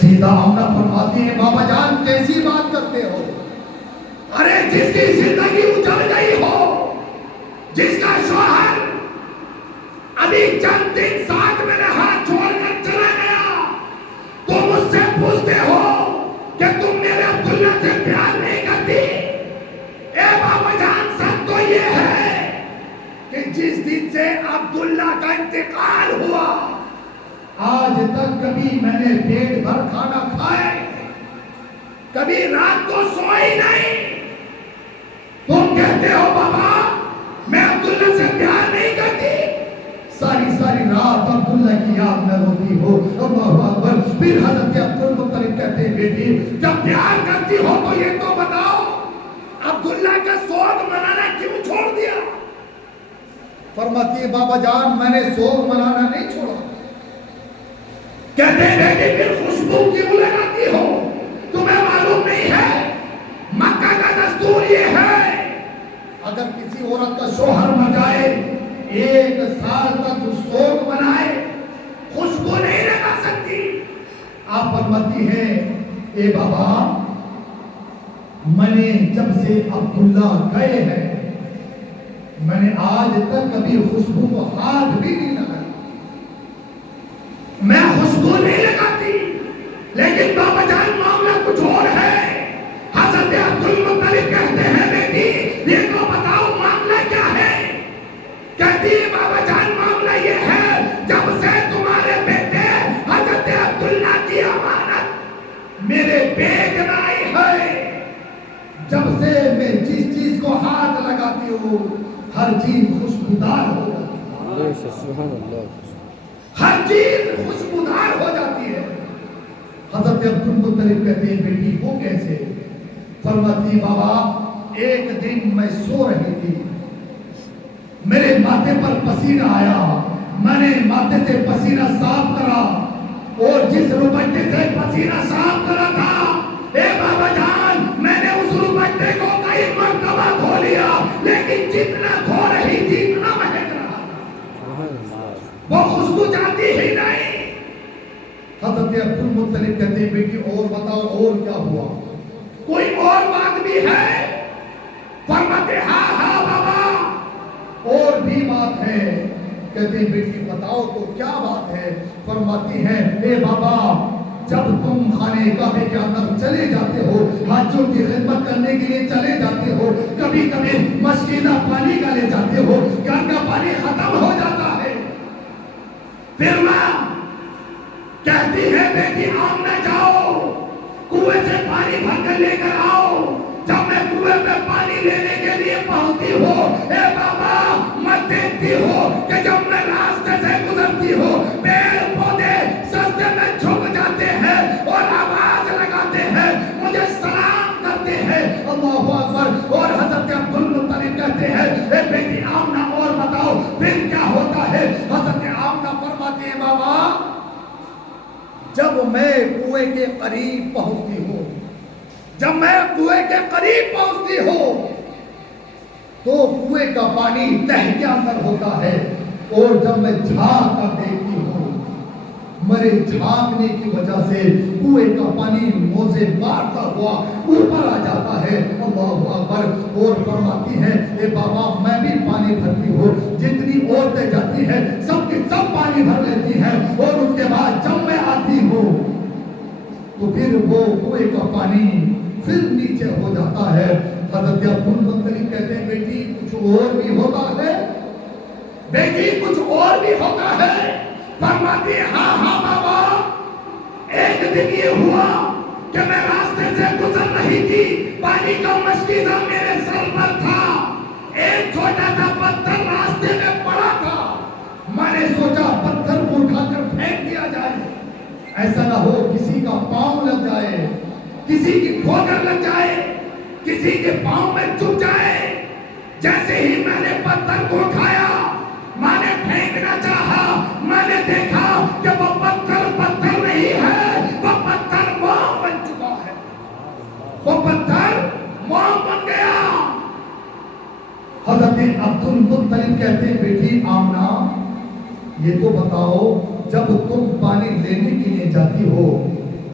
سیدہ آمنہ فرماتی ہیں بابا جان کیسی بات کرتے ہو؟ ارے جس کی زندگی اجڑ گئی ہو، جس کا شوہر ابھی چند دن ساتھ میں رہا چھوڑ کر چلا گیا، تو مجھ سے پوچھتے ہو کہ تم میرے عبداللہ سے پیار نہیں کرتی؟ اے بابا جان سچ تو یہ ہے کہ جس دن سے عبداللہ کا انتقال ہوا آج تک کبھی میں نے پیٹ بھر کھانا کھایا نہیں، کبھی رات کو سوئی نہیں۔ تم کہتے ہو بابا میں عبداللہ سے پیار نہیں کرتی، ساری ساری رات عبداللہ کی یاد میں روتی ہو۔ اللہ اکبر۔ پھر حضرت عبدالمطلب کہتے ہیں بیٹی جب پیار کرتی ہو تو یہ تو بتاؤ عبداللہ کا سوگ منانا کیوں چھوڑ دیا؟ فرماتی ہے بابا جان میں نے سوگ منانا نہیں چھوڑا۔ کہتے ہیں بیٹی پھر خوشبو کیوں لگاتی ہو؟ تمہیں معلوم نہیں ہے مکہ کا دستور یہ ہے اگر کسی عورت کا شوہر مر جائے 1 سال تک سوگ منائے، خوشبو نہیں لگا سکتی۔ آپ فرماتی ہیں اے بابا میں نے جب سے عبداللہ گئے ہیں میں نے آج تک کبھی خوشبو کو ہاتھ بھی نہیں لگایا، میں خوشبو نہیں لگاتی۔ لیکن بابا جان معاملہ کچھ اور ہے۔ حضرت عبدالمطلب کہتے ہیں بیٹی یہ تو بتاؤ معاملہ کیا ہے؟ کہتی ہے بابا جان معاملہ یہ ہے جب سے تمہارے بیٹے حضرت عبداللہ کی امانت میرے بیگ میں آئی ہے، جب سے میں جس چیز کو ہاتھ لگاتی ہوں ہر چیز خوشبودار ہو جاتی ہے، سبحان اللہ، ہر چیز خوشبودار ہو جاتی ہے۔ حضرت عبدالمطلب کہتے ہیں بیٹی وہ کیسے؟ فرماتی بابا ایک دن میں سو رہی تھی، میرے ماتھے پر پسینہ آیا، میں نے ماتھے سے پسینہ صاف کرا اور جس روپٹے سے پسینہ صاف کرا تھا اے بابا جان میں نے اس روپٹے کو کئی مرتبہ دھو لیا لیکن جتنا دھو رہی تھی اتنا مہک رہا تھا، وہ خوشبو جاتی ہی نہیں۔ حضرت عبدالمطلب کہتے ہیں بیٹی اور بتاؤ اور کیا ہوا؟ کوئی اور بات بھی ہے؟ فرماتے ہاں ہاں بابا اور بھی بات ہے۔ کہتے ہیں بیٹی بتاؤ تو کیا بات ہے؟ فرماتی ہے اے بابا جب تم خانے کعبے کے اندر چلے جاتے ہو حاجیوں کی خدمت کرنے کے لیے چلے جاتے ہو، کبھی کبھی مشکینہ پانی کا لے جاتے ہو، گھر کا پانی ختم ہو جاتا ہے، پھر ماں کہتی ہے بیٹی آمنہ جاؤ کنویں سے پانی بھر کر لے کر آؤ۔ جب میں کنویں پہ پانی لینے کے لیے پہنچتی ہوں اے بابا میں دیکھتی ہوں کہ جب میں راستے سے گزرتی ہوں پیڑ پودے سجدے میں جھک جاتے ہیں اور آواز لگاتے ہیں مجھے سلام کرتے ہیں، اللہ اکبر۔ اور حضرت عبدالمطلب کہتے ہیں اے بیٹی آمنہ اور بتاؤ پھر کیا ہوتا ہے؟ حضرت آمنہ فرماتی ہے بابا جب میں کنویں کے قریب پہنچتی ہوں، جب میں کنویں کے قریب پہنچتی ہوں تو کنویں کا پانی تہ کے اندر ہوتا ہے اور جب میں جھانک کر دیکھتی ہوں میرے جھانکنے کی وجہ سے کنویں کا پانی موزے مارتا ہوا اوپر آ جاتا ہے، اللہ اکبر۔ اور فرماتی ہے اے بابا میں بھی پانی بھرتی ہوں، جتنی عورتیں جاتی ہیں سب کی سب پانی بھر لیتی ہیں اور اس کے بعد جب میں آتی ہوں تو پھر وہ کنویں کا پانی پھر نیچے ہو جاتا ہے۔ حضرت عبدالمطلب کہتے ہیں بیٹی کچھ اور بھی ہوتا ہے؟ بیٹی کچھ اور بھی ہوتا ہے؟ فرماتی ہے ہاں ہاں بابا ایک دن یہ ہوا کہ میں راستے سے گزر رہی تھی، پانی کا مشکیزہ میرے سر پر تھا، ایک چھوٹا سا پتھر راستے میں پڑا تھا، میں نے سوچا پتھر کو اٹھا کر پھینک دیا جائے، ایسا نہ ہو کسی کا پاؤں لگ جائے، کسی کی ٹھوکر لگ جائے، کسی کے پاؤں میں چپ جائے۔ جیسے ہی میں نے پتھر کو اٹھایا میں نے پھینکنا چاہا، میں نے دیکھا کہ وہ پتھر پتھر نہیں ہے، وہ پتھر موم بن چکا ہے، وہ پتھر موم بن گیا۔ حضرت عبدالمطلب کہتے ہیں بیٹی آمنہ یہ تو بتاؤ جب تم پانی لینے کے لیے جاتی